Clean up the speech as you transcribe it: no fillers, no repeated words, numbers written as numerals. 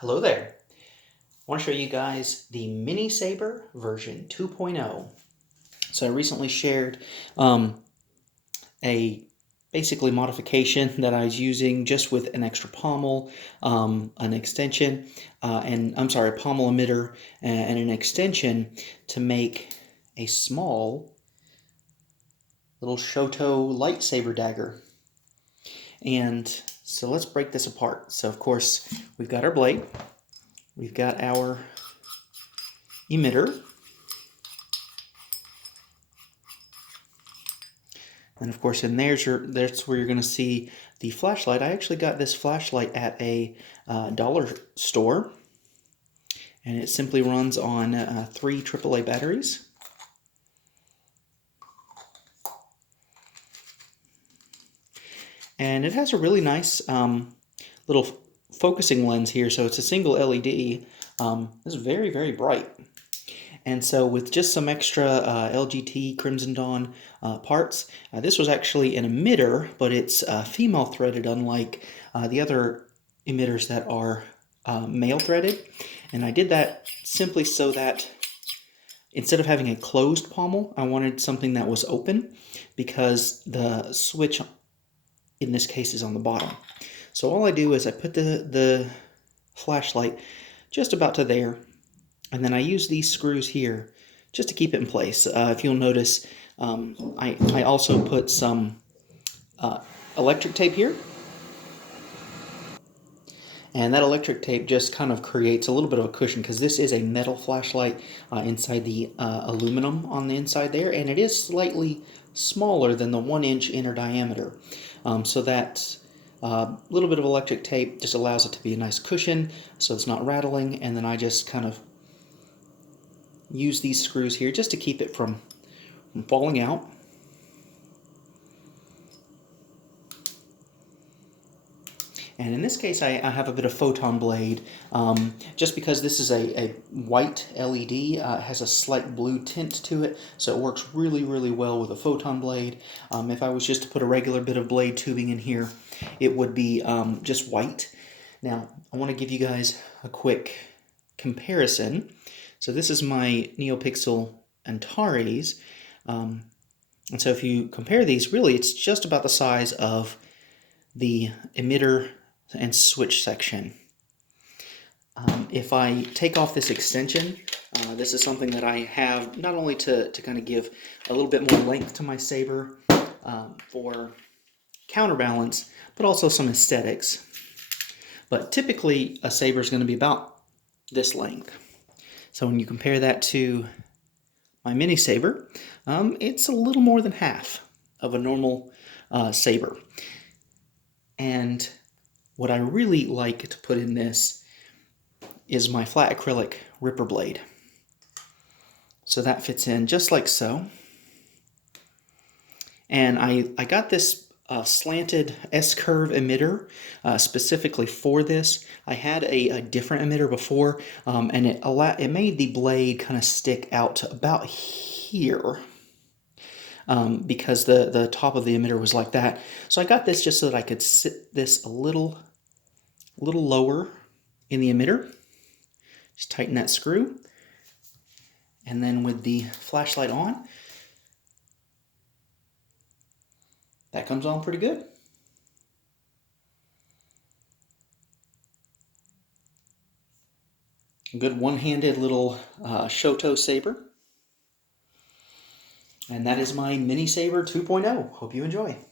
Hello there. I want to show you guys the mini saber version 2.0. So I recently shared a basically modification that I was using just with an extra pommel, an extension, a pommel emitter and an extension to make a small little Shoto lightsaber dagger. And so let's break this apart. So of course we've got our blade. We've got our emitter, and of course in that's where you're going to see the flashlight. I actually got this flashlight at a dollar store, and it simply runs on 3 AAA batteries. And it has a really nice little focusing lens here, so it's a single LED. It's very, very bright. And so with just some extra LGT Crimson Dawn parts, this was actually an emitter, but it's female threaded, unlike the other emitters that are male threaded. And I did that simply so that instead of having a closed pommel, I wanted something that was open, because the switch in this case is on the bottom. So all I do is I put the flashlight just about to there, and then I use these screws here just to keep it in place. If you'll notice, I also put some electric tape here. And that electric tape just kind of creates a little bit of a cushion, because this is a metal flashlight inside the aluminum on the inside there, and it is slightly smaller than the 1-inch inner diameter. So that little bit of electric tape just allows it to be a nice cushion so it's not rattling, and then I just kind of use these screws here just to keep it from falling out. And in this case, I have a bit of photon blade, just because this is a white LED. It has a slight blue tint to it, so it works really, really well with a photon blade. If I was just to put a regular bit of blade tubing in here, it would be just white. Now, I want to give you guys a quick comparison. So this is my NeoPixel Antares, and so if you compare these, really it's just about the size of the emitter and switch section. If I take off this extension, this is something that I have not only to kind of give a little bit more length to my saber for counterbalance, but also some aesthetics. But typically a saber is going to be about this length. So when you compare that to my mini saber, it's a little more than half of a normal saber. And what I really like to put in this is my flat acrylic ripper blade. So that fits in just like so. And I got this slanted S-curve emitter specifically for this. I had a different emitter before, and it made the blade kind of stick out to about here. Because the top of the emitter was like that. So I got this just so that I could sit this a little lower in the emitter. Just tighten that screw. And then with the flashlight on, that comes on pretty good. A good one-handed little Shoto saber. And that is my mini saber 2.0. Hope you enjoy.